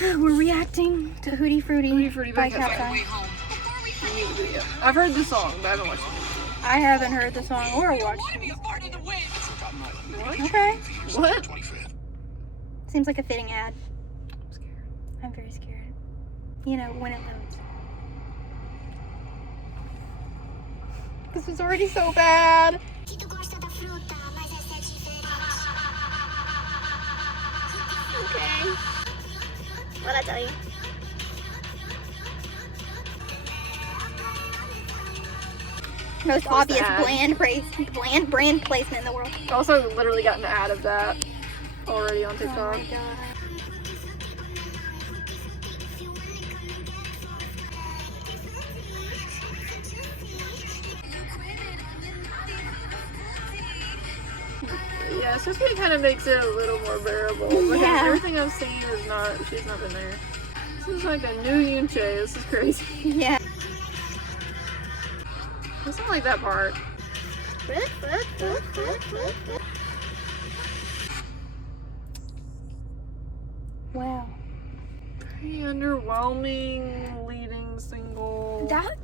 We're reacting to Hootie Frutti, by Katseye. I've heard the song, but I haven't watched it. I haven't heard the song or watched it. What? Okay. What? Seems like a fitting ad. I'm scared. I'm very scared. You know, when it loads. This is already so bad. Okay. What'd I tell you? Most obvious bland brand placement in the world. I also literally got an ad of that already on TikTok. Oh my god. Yeah, Sesame kind of makes it a little more bearable. Because everything I've seen is not, she's not been there. This is like a new Yunche. This is crazy. Yeah. It's not like that part. Wow. Pretty underwhelming leading single. That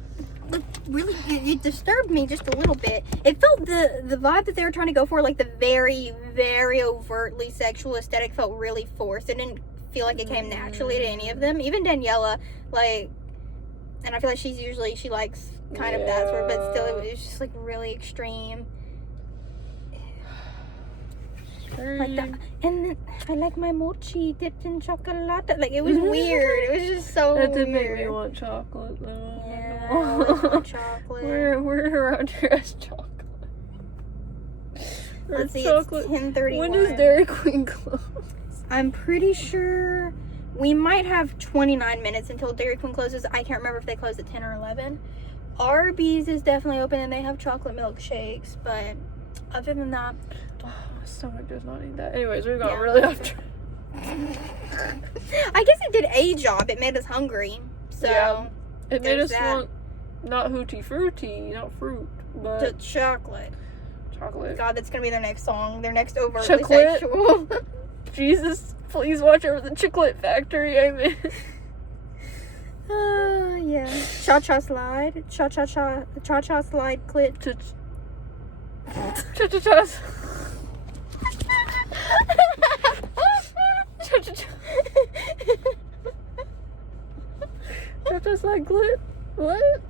really, it disturbed me just a little bit. It felt the vibe that they were trying to go for, like the very, very overtly sexual aesthetic, felt really forced. It didn't feel like it came naturally to any of them. Even Daniela, like, and I feel like she likes kind of that sort, but still it was just like really extreme. Like that, and then I like my mochi dipped in chocolate. Like, it was weird. It was just so weird. That did make me want chocolate though. Yeah, I want chocolate. We're around here as chocolate. Let's see, chocolate. It's 10:31. When does Dairy Queen close? I'm pretty sure we might have 29 minutes until Dairy Queen closes. I can't remember if they close at 10 or 11. Arby's is definitely open and they have chocolate milkshakes, but other than that, oh, my stomach does not need that. Anyways, we've gone really off track. I guess it did a job. It made us hungry. So yeah. It made us that. want not Hootie Frutti, not fruit, but The chocolate. chocolate. God, that's gonna be their next song. Their next overtly Chocolate. sexual. Jesus, please watch over the chocolate factory. Amen. Yeah. Cha-cha slide. Cha-cha slide clit. Cha-cha-chas. Cha-cha-cha. Cha-cha side clit? What?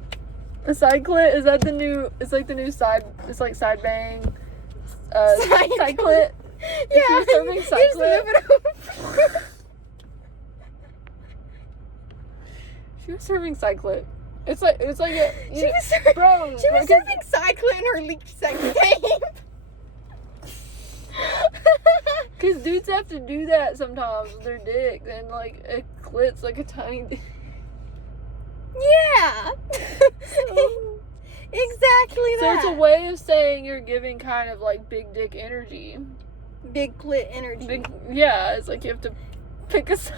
A side clit? Is that the new, it's like the new side, it's like side bang. Side clit. Yeah. She was serving side clit. Move it over. She was serving side clit. It's like a, She was serving cycling her leaked sex tape. Cause dudes have to do that sometimes with their dicks, and like a clit's like a tiny dick. Yeah. Exactly So that. it's a way of saying you're giving kind of like big dick energy. Big clit energy. Yeah, it's like you have to pick a side.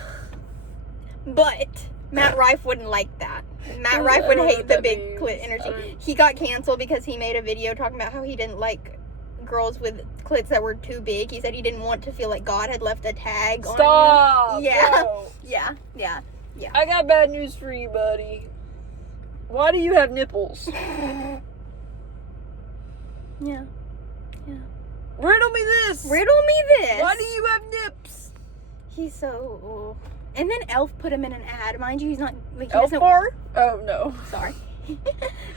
But Matt Rife wouldn't like that. Matt Rife would hate the big clit energy. He got canceled because he made a video talking about how he didn't like girls with clits that were too big. He said he didn't want to feel like God had left a tag on Stop! you. Yeah. Bro. Yeah. I got bad news for you, buddy. Why do you have nipples? Yeah. Riddle me this! Riddle me this. Why do you have nips? He's so... And then Elf put him in an ad. Mind you, he's not... Like, he Elf doesn't... bar? Oh, no. Sorry.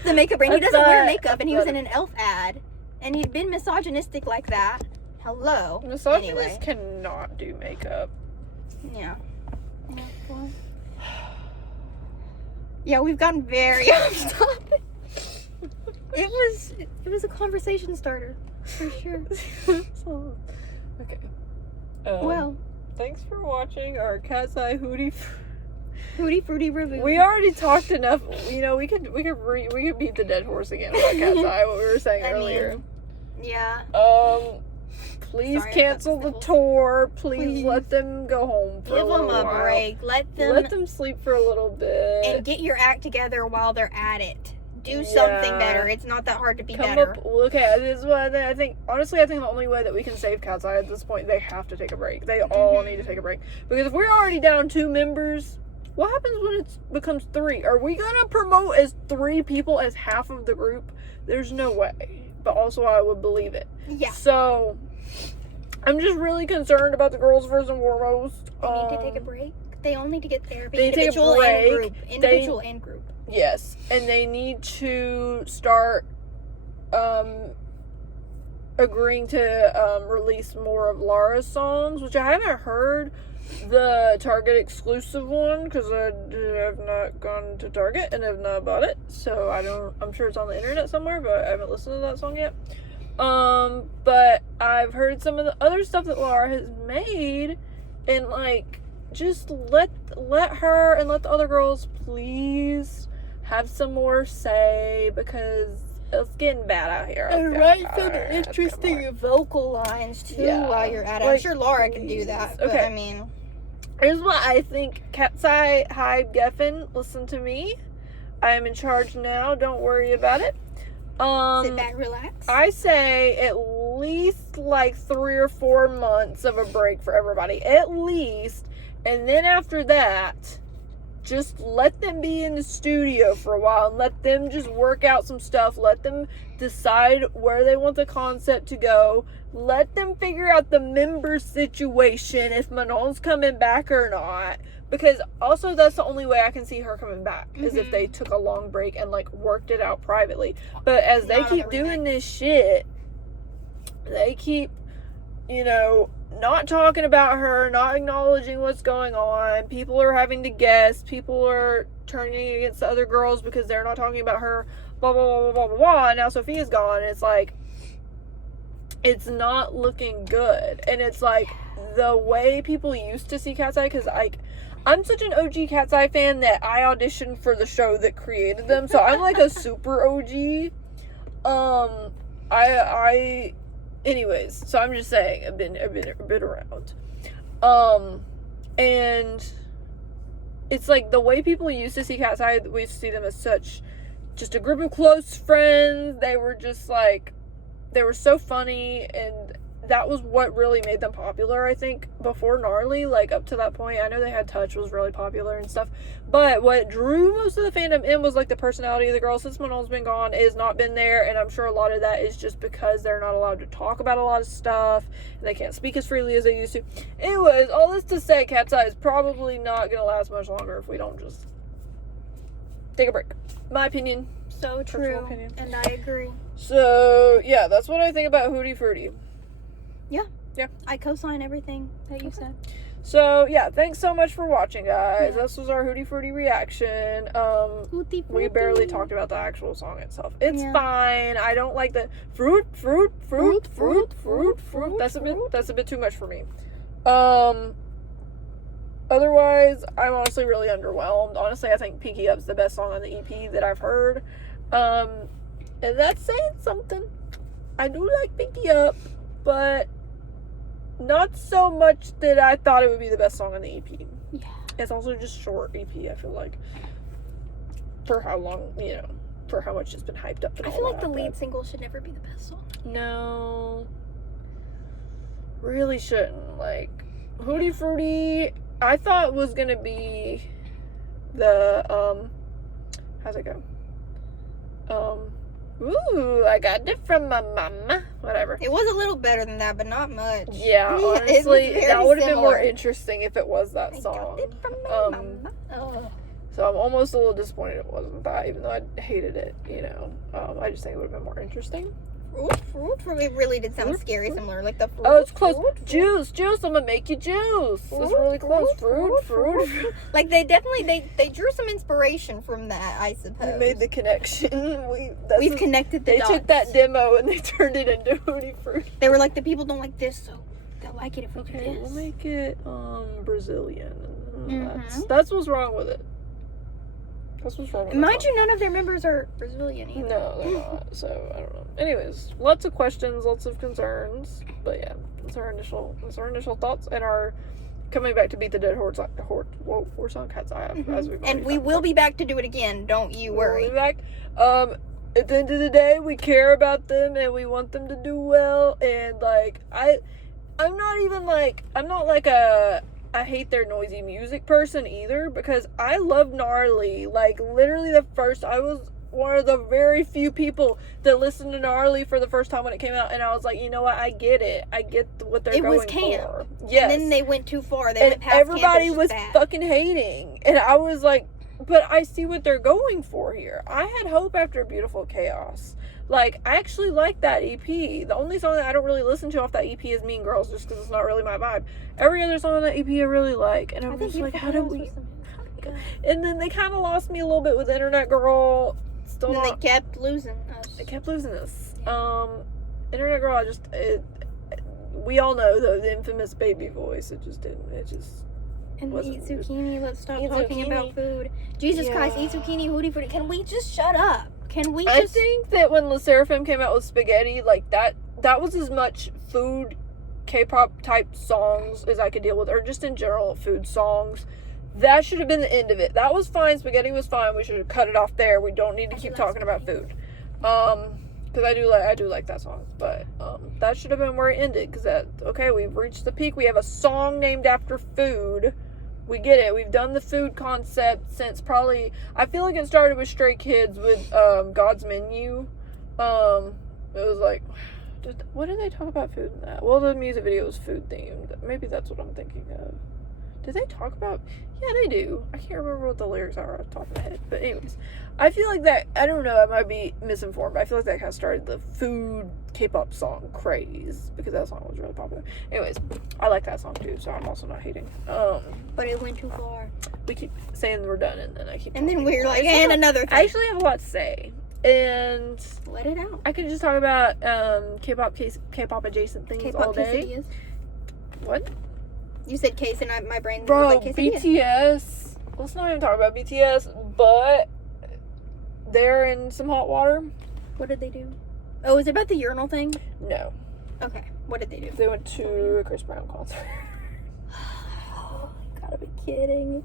The makeup brand. He doesn't wear makeup, and he was in an Elf ad. And he'd been misogynistic like that. Hello. Misogynists cannot do makeup. Yeah. Yeah, we've gotten very off topic. It was a conversation starter, for sure. Okay. Well, thanks for watching our Katseye Hootie Frutti review. We already talked enough. You know, we could beat the dead horse again about Katseye, what we were saying earlier. Yeah. Please cancel the tour. Please let them go home for Give a little them a while. break. Let them sleep for a little bit. and get your act together while they're at it. do something Yeah. better. It's not that hard to be Come better. up. Okay, this is what I think. Honestly, I think the only way that we can save Katseye at this point, they have to take a break. They all need to take a break because if we're already down 2 members, what happens when it becomes 3? Are we gonna promote as 3 people as half of the group? There's no way. But also, I would believe it. Yeah. So, I'm just really concerned about the girls first and foremost. They need to take a break. They all need to get therapy. They need to take a Individual break. and group. Individual and group. Yes, and they need to start agreeing to release more of Lara's songs, which I haven't heard the Target exclusive one because I have not gone to Target and have not bought it, so I'm sure it's on the internet somewhere, but I haven't listened to that song yet. But I've heard some of the other stuff that Lara has made, and like, just let her and let the other girls please have some more say, because it's getting bad out here. And write some interesting vocal lines too while you're at it. I'm sure Lara can do that. But Okay. I mean, here's what I think. Katseye, hi Geffen, listen to me. I am in charge now. Don't worry about it. sit back, relax. I say at least like 3 or 4 months of a break for everybody. At least. And then after that, just let them be in the studio for a while and let them just work out some stuff. Let them decide where they want the concept to go. Let them figure out the member situation, if Manon's coming back or not. Because also that's the only way I can see her coming back, is if they took a long break and like worked it out privately. But as they keep doing this shit, they keep, not talking about her, not acknowledging what's going on. People are having to guess. People are turning against the other girls because they're not talking about her. Blah, blah, blah, blah, blah, blah, blah. And now Sophia's gone. And it's like, it's not looking good. And it's like, the way people used to see Katseye, because I'm such an OG Katseye fan that I auditioned for the show that created them. So I'm like a super OG. Anyways, so I'm just saying, I've been around. And it's like the way people used to see Katseye, we used to see them as such, just a group of close friends. They were just like, they were so funny, and that was what really made them popular, I think, before Gnarly, like, up to that point. I know they had Touch was really popular and stuff, but what drew most of the fandom in was, like, the personality of the girls. Since Manon's been gone, it has not been there, and I'm sure a lot of that is just because they're not allowed to talk about a lot of stuff, and they can't speak as freely as they used to. Anyways, all this to say, Katseye is probably not gonna last much longer if we don't just take a break. My opinion. So true, and I agree. So, yeah, that's what I think about Hootie Frutti. Yeah. I co-sign everything that you said. So, yeah, thanks so much for watching, guys. This was our Hootie Frutti reaction. Hootie Frutti. We barely talked about the actual song itself. It's fine. I don't like the fruit. That's a bit too much for me. Otherwise, I'm honestly really underwhelmed. Honestly, I think Pinky Up's the best song on the EP that I've heard. And that's saying something. I do like Pinky Up, but not so much that I thought it would be the best song on the EP. Yeah. It's also just short EP, I feel like. For how long, for how much it's been hyped up and I all feel like that, the lead single should never be the best song. No. Really shouldn't. Like, Hootie Frutti, I thought was gonna be the, how's it go? Ooh, I got it from my mama. Whatever. It was a little better than that, but not much. Yeah, honestly, that would have been more interesting if it was that song. I got it from my mama. Oh. So I'm almost a little disappointed it wasn't that, even though I hated it, I just think it would have been more interesting. Fruit. It really did sound scary, similar. Like the fruit. Oh, it's close. Juice. I'm gonna make you juice. It's really close. Fruit. Like they definitely, they drew some inspiration from that, I suppose. We made the connection. We've connected the dots. They took that demo and they turned it into Hootie Frutti. They were like, the people don't like this, so they'll like it if we do this. We'll make it Brazilian. That's what's wrong with it. That's what's wrong with it. Mind you, none of their members are Brazilian either. No, they're not. So I don't know. Anyways, lots of questions, lots of concerns. But yeah, that's our initial thoughts and our coming back to beat the dead horse on Katseye, as we've And we will be back to do it again. Don't you worry. We'll be back. At the end of the day, we care about them and we want them to do well. And like, I'm not like a I hate their noisy music person either, because I love Gnarly. Like, literally I was one of the very few people that listened to Gnarly for the first time when it came out, and I was like, you know what, I get it. I get what they're going for. Yes. And then they went too far. They went past everybody camp, was fucking hating. And I was like, but I see what they're going for here. I had hope after Beautiful Chaos. Like, I actually like that EP. The only song that I don't really listen to off that EP is Mean Girls, just because it's not really my vibe. Every other song on that EP I really like. And I was like, how do we... And then they kind of lost me a little bit with Internet Girl. And then they kept losing us. They kept losing us. Internet Girl, we all know, though, the infamous baby voice. And eat zucchini. Let's stop talking about food. Jesus Christ, eat zucchini, Hootie Frutti. Can we just shut up? I think that when Le Sserafim came out with Spaghetti, like, that was as much food, K-pop type songs as I could deal with, or just in general, food songs. That should have been the end of it. That was fine. Spaghetti was fine. We should have cut it off there. We don't need to keep talking about food. Because I do like that song. But, that should have been where it ended. Because we've reached the peak. We have a song named after food. We get it. We've done the food concept since probably... I feel like it started with Stray Kids with God's Menu. It was like... What did they talk about food in that? Well, the music video was food themed. Maybe that's what I'm thinking of. Did they talk about... Yeah, they do. I can't remember what the lyrics are off the top of my head. But anyways, I feel like that... I don't know. I might be misinformed. But I feel like that kind of started the food K-pop song craze. Because that song was really popular. Anyways, I like that song too. So I'm also not hating. But it went too far. We keep saying we're done. And then I keep... And then we're like, and another thing. I actually have a lot to say. And... Let it out. I could just talk about K-pop adjacent things K-pop all day. quesadillas. What? You said case and my brain Bro, was like quesadilla. BTS. Let's not even talk about BTS, but they're in some hot water. What did they do? Oh, is it about the urinal thing? No. Okay. What did they do? They went to a Chris Brown concert. Oh, you gotta be kidding.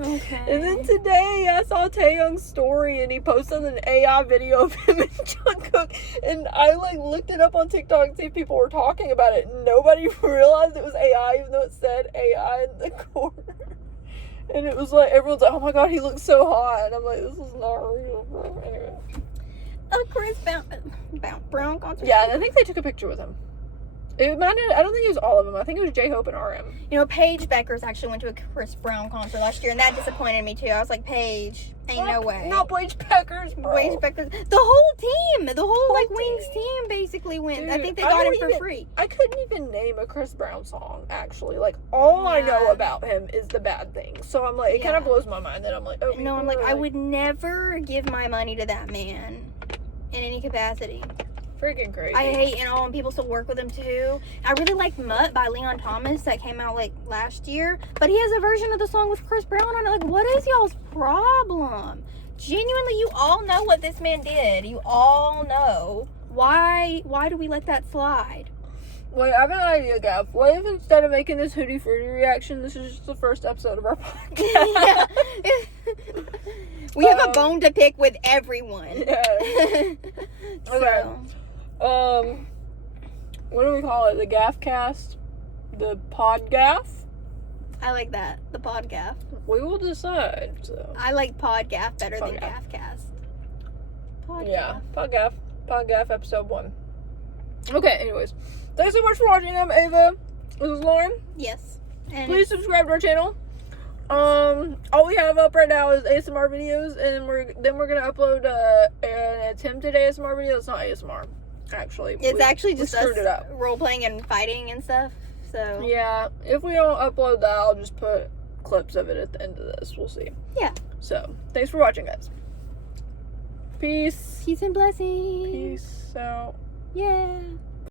Okay. And then today I saw Taeyoung's story and he posted an AI video of him and Jungkook, and I looked it up on TikTok to see if people were talking about it. Nobody realized it was AI, even though it said AI in the corner. And it was like, everyone's like, oh my god, he looks so hot. And I'm like, this is not real, bro. Anyway. A Chris Brown concert? Yeah, and I think they took a picture with him. I don't think it was all of them. I think it was J-Hope and RM. You know, Paige Beckers actually went to a Chris Brown concert last year, and that disappointed me too. I was like, Paige, ain't no way. Not Paige Beckers, bro. Paige Beckers. The whole team, the whole Wings team basically went. Dude, I think they got him for free. I couldn't even name a Chris Brown song, actually. Like, all I know about him is the bad things. So I'm like, it kind of blows my mind that I'm like, oh, no, I'm like, I would never give my money to that man in any capacity. Freaking crazy. I hate, and people still work with him too. I really like Mutt by Leon Thomas that came out last year, but he has a version of the song with Chris Brown on it. Like, what is y'all's problem? Genuinely, you all know what this man did. You all know. Why do we let that slide? Wait, I have an idea, Gav. What if instead of making this Hootie Frutti reaction, this is just the first episode of our podcast? We have a bone to pick with everyone. Yeah. Okay. What do we call it? The GAF cast? The PODGAF? I like that. The PODGAF. We will decide. So. I like PODGAF better than GAF cast. PODGAF. Yeah, PODGAF. PODGAF episode 1. Okay, anyways. Thanks so much for watching. I'm Ava. This is Lauren. Yes. And please subscribe to our channel. All we have up right now is ASMR videos, and we're gonna upload an attempted ASMR video. It's not ASMR, actually. It's actually just us role playing and fighting and stuff. So yeah, if we don't upload that, I'll just put clips of it at the end of this. We'll see. Yeah. So thanks for watching, guys. Peace. Peace and blessings. Peace out. Yeah.